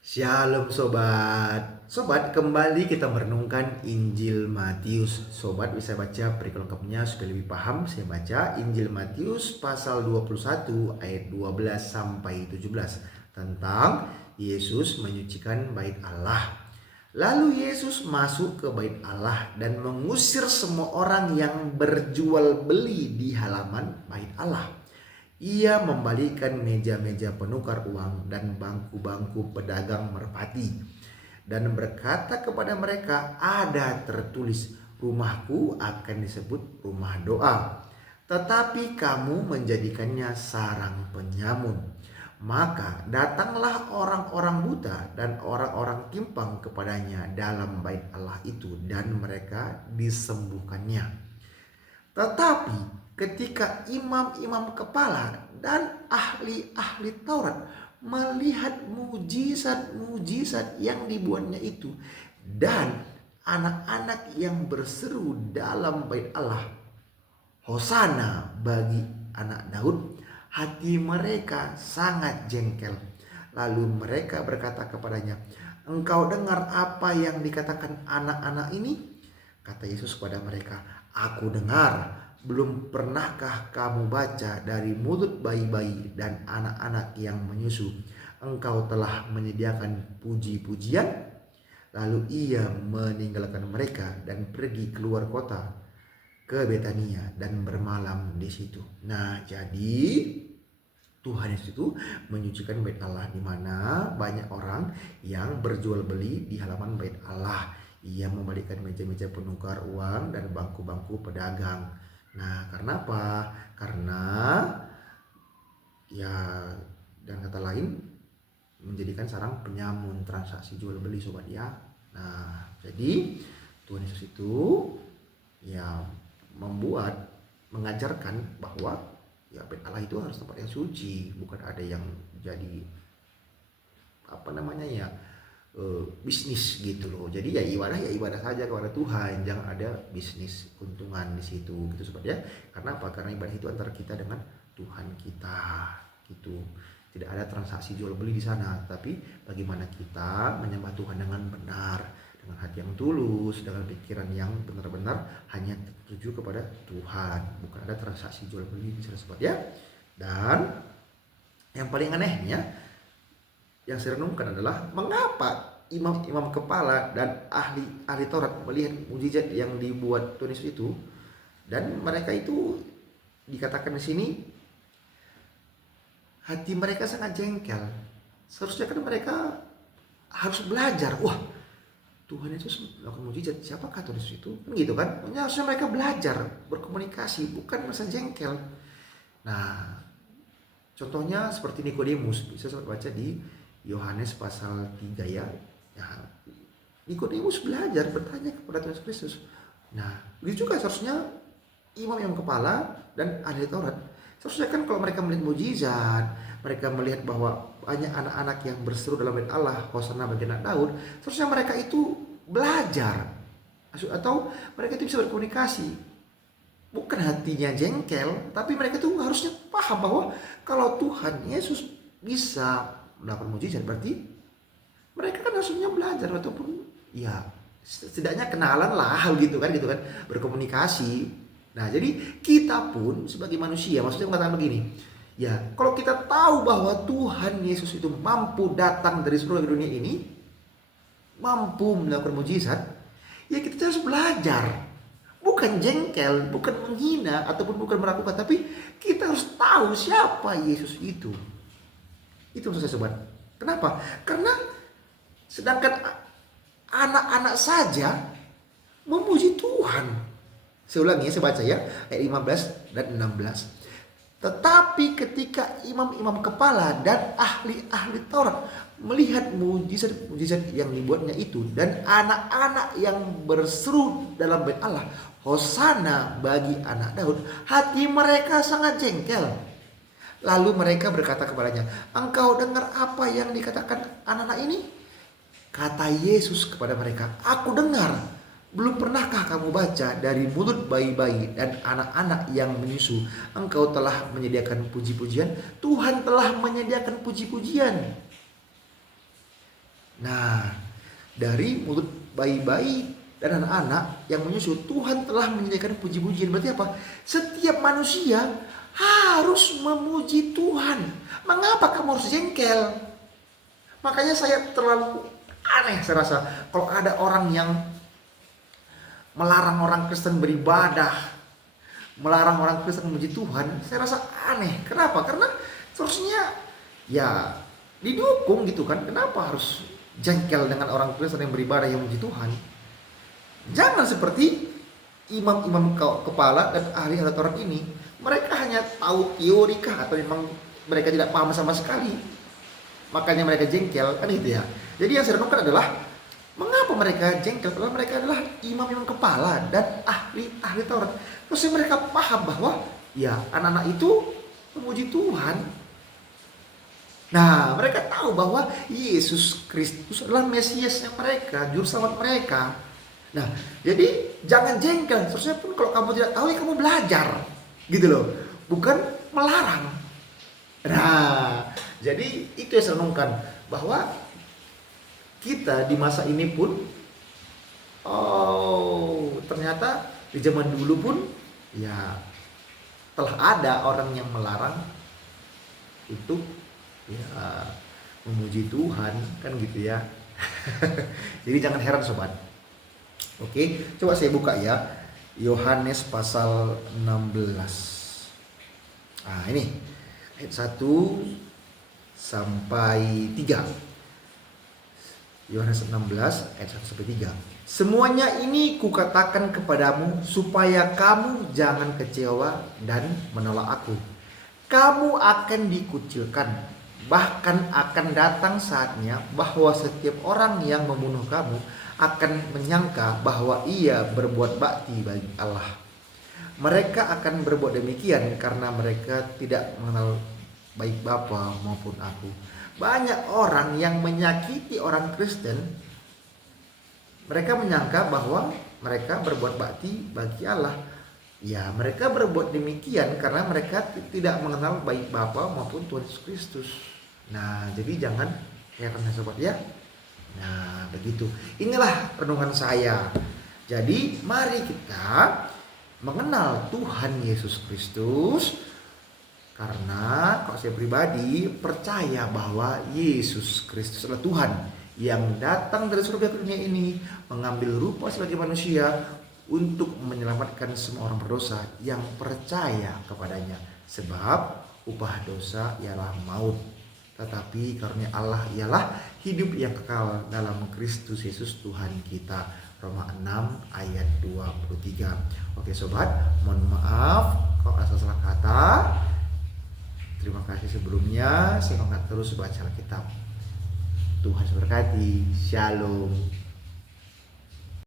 Shalom sobat. Sobat, kembali kita merenungkan Injil Matius. Sobat bisa baca perikop lengkapnya supaya lebih paham. Saya baca Injil Matius pasal 21 ayat 12 sampai 17 tentang Yesus menyucikan bait Allah. Lalu Yesus masuk ke bait Allah dan mengusir semua orang yang berjual beli di halaman bait Allah. Ia membalikan meja-meja penukar uang dan bangku-bangku pedagang merpati dan berkata kepada mereka, ada tertulis, rumahku akan disebut rumah doa, tetapi kamu menjadikannya sarang penyamun. Maka datanglah orang-orang buta dan orang-orang timpang kepadanya dalam bait Allah itu, dan mereka disembuhkannya. Tetapi ketika imam-imam kepala dan ahli-ahli Taurat melihat mujizat-mujizat yang dibuatnya itu dan anak-anak yang berseru dalam bait Allah, Hosana bagi anak Daud, hati mereka sangat jengkel. Lalu mereka berkata kepadanya, engkau dengar apa yang dikatakan anak-anak ini? Kata Yesus kepada mereka, aku dengar. Belum pernahkah kamu baca dari mulut bayi-bayi dan anak-anak yang menyusu, engkau telah menyediakan puji-pujian? Lalu ia meninggalkan mereka dan pergi keluar kota ke Betania dan bermalam di situ. Nah, jadi Tuhan Yesus itu menyucikan bait Allah, di mana banyak orang yang berjual beli di halaman bait Allah. Ia membalikkan meja-meja penukar uang dan bangku-bangku pedagang. Nah, karena apa? Karena ya, dan kata lain, menjadikan sarang penyamun transaksi jual beli sobat ya. Nah, jadi Tuhan Yesus itu ya mengajarkan bahwa ya bait Allah itu harus tempat yang suci, bukan ada yang jadi bisnis gitu loh. Jadi ya ibadah saja kepada Tuhan, jangan ada bisnis keuntungan di situ gitu sobat ya. Karena apa? Karena ibadah itu antara kita dengan Tuhan kita gitu. Tidak ada transaksi jual beli di sana, tapi bagaimana kita menyembah Tuhan dengan benar, dengan hati yang tulus, dengan pikiran yang benar-benar hanya tertuju kepada Tuhan, bukan ada transaksi jual beli di sana sobat ya. Dan yang paling anehnya yang saya renungkan adalah mengapa imam-imam kepala dan ahli Taurat melihat mujizat yang dibuat Tuhan Yesus itu, dan mereka itu dikatakan di sini hati mereka sangat jengkel. Seharusnya kan mereka harus belajar. Wah, Tuhan Yesus melakukan mujizat, siapakah Tuhan Yesus itu? Kan gitu kan? Harusnya mereka belajar berkomunikasi, bukan masa jengkel. Nah, contohnya seperti Nikodemus, bisa saya baca di Yohanes pasal 3 ya. Nikodemus belajar bertanya kepada Tuhan Yesus. Nah, begitu juga seharusnya imam kepala dan ahli Taurat. Seharusnya kan kalau mereka melihat mujizat, mereka melihat bahwa banyak anak-anak yang berseru dalam bait Allah, Hosana bagi anak Daud, seharusnya mereka itu belajar atau mereka itu bisa berkomunikasi. Bukan hatinya jengkel, tapi mereka tuh harusnya paham bahwa kalau Tuhan Yesus bisa melakukan mujizat, berarti mereka kan harusnya belajar ataupun ya setidaknya kenalan lah gitu kan, berkomunikasi. Nah, jadi kita pun sebagai manusia, maksudnya mengatakan begini, ya kalau kita tahu bahwa Tuhan Yesus itu mampu datang dari seluruh dunia ini, mampu melakukan mujizat, ya kita harus belajar. Bukan jengkel, bukan menghina, ataupun bukan meragukan, tapi kita harus tahu siapa Yesus itu. Itu maksud saya sobat. Kenapa? Karena sedangkan anak-anak saja memuji Tuhan. Saya ulangi ya, saya baca ya, ayat 15 dan 16. Tetapi ketika imam-imam kepala dan ahli-ahli Taurat melihat mujizat-mujizat yang dibuatnya itu dan anak-anak yang berseru dalam bait Allah, Hosana bagi anak Daud, hati mereka sangat jengkel. Lalu mereka berkata kepadanya, engkau dengar apa yang dikatakan anak-anak ini? Kata Yesus kepada mereka, aku dengar. Belum pernahkah kamu baca dari mulut bayi-bayi dan anak-anak yang menyusu, engkau telah menyediakan puji-pujian? Tuhan telah menyediakan puji-pujian. Nah, dari mulut bayi-bayi dan anak-anak yang menyusu, Tuhan telah menyediakan puji-pujian. Berarti apa? Setiap manusia harus memuji Tuhan. Mengapa kamu harus jengkel? Makanya saya terlalu aneh, saya rasa kalau ada orang yang melarang orang Kristen beribadah, melarang orang Kristen memuji Tuhan. Saya rasa aneh. Kenapa? Karena seharusnya ya didukung gitu kan. Kenapa harus jengkel dengan orang Kristen yang beribadah yang memuji Tuhan? Jangan seperti imam-imam kepala dan ahli Taurat ini. Mereka hanya tahu teori kah, atau memang mereka tidak paham sama sekali, makanya mereka jengkel, kan gitu ya. Jadi yang saya renungkan adalah mengapa mereka jengkel? Karena mereka adalah imam-imam kepala dan ahli Taurat. Terus mereka paham bahwa ya anak-anak itu memuji Tuhan. Nah, mereka tahu bahwa Yesus Kristus adalah Mesiasnya mereka, juru selamat mereka. Nah, jadi jangan jengkel. Seharusnya pun kalau kamu tidak tahu ya kamu belajar, gitu loh, bukan melarang. Nah, jadi itu yang saya renungkan, bahwa kita di masa ini pun, ternyata di zaman dulu pun ya telah ada orang yang melarang untuk ya memuji Tuhan, kan gitu ya. Jadi jangan heran sobat. Oke, coba saya buka ya, Yohanes pasal 16. Nah ini ayat 1 sampai 3. Yohanes 16 ayat 1 sampai 3. Semuanya ini kukatakan kepadamu supaya kamu jangan kecewa dan menolak aku. Kamu akan dikucilkan, bahkan akan datang saatnya bahwa setiap orang yang membunuh kamu akan menyangka bahwa ia berbuat bakti bagi Allah. Mereka akan berbuat demikian karena mereka tidak mengenal baik Bapa maupun aku. Banyak orang yang menyakiti orang Kristen, mereka menyangka bahwa mereka berbuat bakti bagi Allah. Ya, mereka berbuat demikian karena mereka tidak mengenal baik Bapa maupun Tuhan Yesus Kristus. Nah, jadi jangan heran sobat ya. Nah, begitu. Inilah renungan saya. Jadi, mari kita mengenal Tuhan Yesus Kristus. Karena kalau saya pribadi percaya bahwa Yesus Kristus adalah Tuhan yang datang dari surga ke dunia ini, mengambil rupa sebagai manusia untuk menyelamatkan semua orang berdosa yang percaya kepadanya. Sebab upah dosa ialah maut, tetapi karunia Allah ialah hidup yang kekal dalam Kristus Yesus Tuhan kita. Roma 6 ayat 23. Oke sobat, mohon maaf kalau ada salah kata. Terima kasih sebelumnya. Semangat terus baca Alkitab. Tuhan memberkati. Shalom.